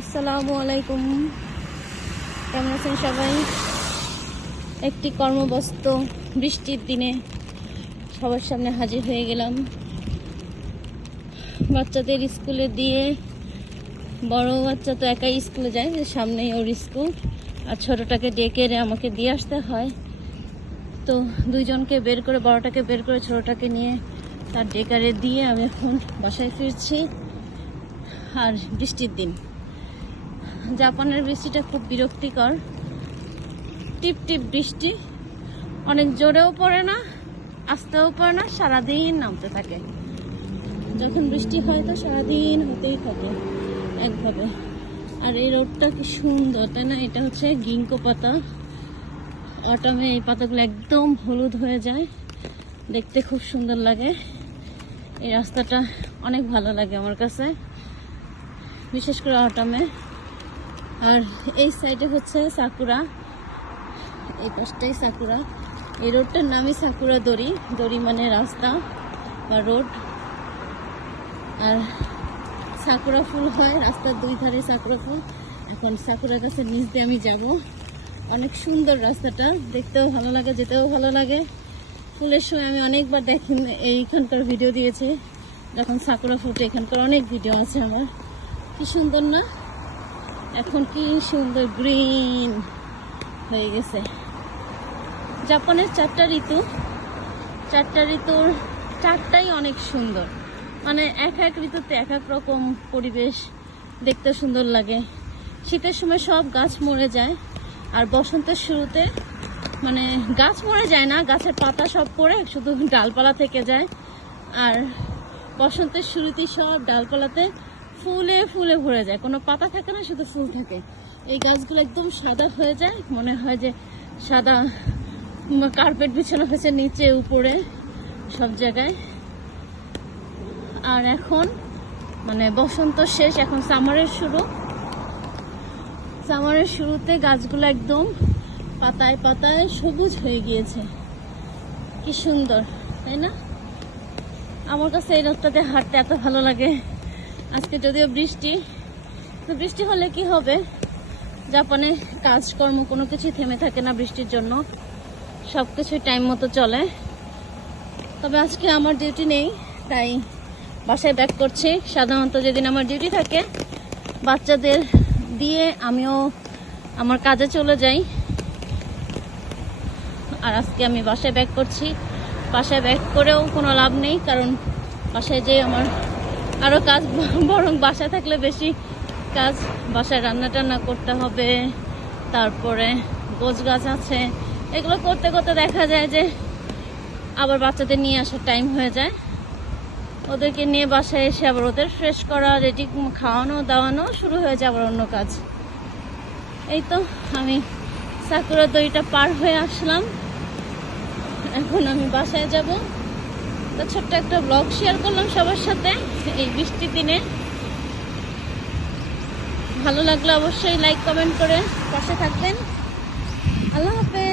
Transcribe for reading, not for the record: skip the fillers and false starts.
আসসালামু আলাইকুম, কেমন আছেন সবাই? একটি কর্মব্যস্ত বৃষ্টির দিনে সবার সামনে হাজির হয়ে গেলাম। বাচ্চাদের স্কুলে দিয়ে, বড় বাচ্চা তো একাই স্কুলে যায়, সামনেই ওর স্কুল, আর ছোটটাকে ডেকে আমাকে দিয়ে আসতে হয়। তো দুইজনকে বের করে, বড়টাকে বের করে ছোটটাকে নিয়ে তার ডেকারে দিয়ে আমি এখন বাসায় ফিরছি। আর বৃষ্টির দিন, জাপানের বৃষ্টিটা খুব বিরক্তিকর। টিপ টিপ বৃষ্টি, অনেক জোরেও পড়ে না, আস্তেও পড়ে না, সারাদিন নামতে থাকে। যখন বৃষ্টি হয় তো সারাদিন হতেই থাকে একভাবে। আর এই রোডটা কি সুন্দর, তাই না? এটা হচ্ছে গিঙ্কো পাতা। অটামে এই পাতাগুলো একদম হলুদ হয়ে যায়, দেখতে খুব সুন্দর লাগে। এই রাস্তাটা অনেক ভালো লাগে আমার কাছে, বিশেষ করে অটামে। আর এই সাইডে হচ্ছে সাকুরা, এই পাশটাই সাকুরা। এই রোডটার নামই সাকুরা দড়ি, দড়ি মানে রাস্তা বা রোড। আর সাকুরা ফুল হয় রাস্তার দুই ধারে, সাকুরা ফুল। এখন সাকুরা গাছের নিচ দিয়ে আমি যাব। অনেক সুন্দর রাস্তাটা, দেখতেও ভালো লাগে, যেতেও ভালো লাগে। ফুলের সময় আমি অনেকবার দেখি, এইখানকার ভিডিও দিয়েছি যখন সাকুরা ফুটে, এখানকার অনেক ভিডিও আছে আমার। কি সুন্দর না? এখন কি সুন্দর গ্রিন হয়ে গেছে। জাপানের চারটা ঋতু, চারটা ঋতুর চারটাই অনেক সুন্দর। মানে এক এক ঋতুতে এক এক রকম পরিবেশ, দেখতে সুন্দর লাগে। শীতের সময় সব গাছ মরে যায়, আর বসন্তের শুরুতে মানে গাছ মরে যায় না, গাছের পাতা সব পড়ে শুধু ডালপালা থেকে যায়। আর বসন্তের শুরুতেই সব ডালপালাতে ফুলে ফুলে ভরে যায়, কোনো পাতা থাকে না, শুধু ফুল থাকে। এই গাছগুলো একদম সাদা হয়ে যায়, মনে হয় যে সাদা কার্পেট বিছানো হয়েছে নিচে উপরে সব জায়গায়। আর এখন মানে বসন্ত শেষ, এখন সামারের শুরু। সামারের শুরুতে গাছগুলো একদম পাতায় পাতায় সবুজ হয়ে গিয়েছে। কি সুন্দর, তাই না? আমার কাছে এই রাস্তাতে হাঁটতে এত ভালো লাগে। আজকে যদিও বৃষ্টি, তো বৃষ্টি হলে কি হবে, জাপানে কাজকর্ম কোনো কিছুই থেমে থাকে না বৃষ্টির জন্য, সব কিছুই টাইম মতো চলে। তবে আজকে আমার ডিউটি নেই, তাই বাসায় ব্যাক করছি। সাধারণত যেদিন আমার ডিউটি থাকে, বাচ্চাদের দিয়ে আমিও আমার কাজে চলে যাই। আর আজকে আমি বাসায় ব্যাক করছি। বাসায় ব্যাক করেও কোনো লাভ নেই, কারণ বাসায় যেয়ে আমার আরও কাজ, বরং বাসায় থাকলে বেশি কাজ। বাসায় রান্না টান্না করতে হবে, তারপরে গোছ গাছ আছে, এগুলো করতে করতে দেখা যায় যে আবার বাচ্চাদের নিয়ে আসার টাইম হয়ে যায়। ওদেরকে নিয়ে বাসায় এসে আবার ওদের ফ্রেশ করা, রেডি, খাওয়ানো দাওয়ানো, শুরু হয়ে যায় আবার অন্য কাজ। এই তো আমি সাকুরা দড়িটা পার হয়ে আসলাম, এখন আমি বাসায় যাব। তো ছোট্ট একটা ব্লগ শেয়ার করলাম সবার সাথে এই বৃষ্টির দিনে। ভালো লাগলে অবশ্যই লাইক কমেন্ট করে পাশে থাকবেন। আল্লাহ হাফেজ।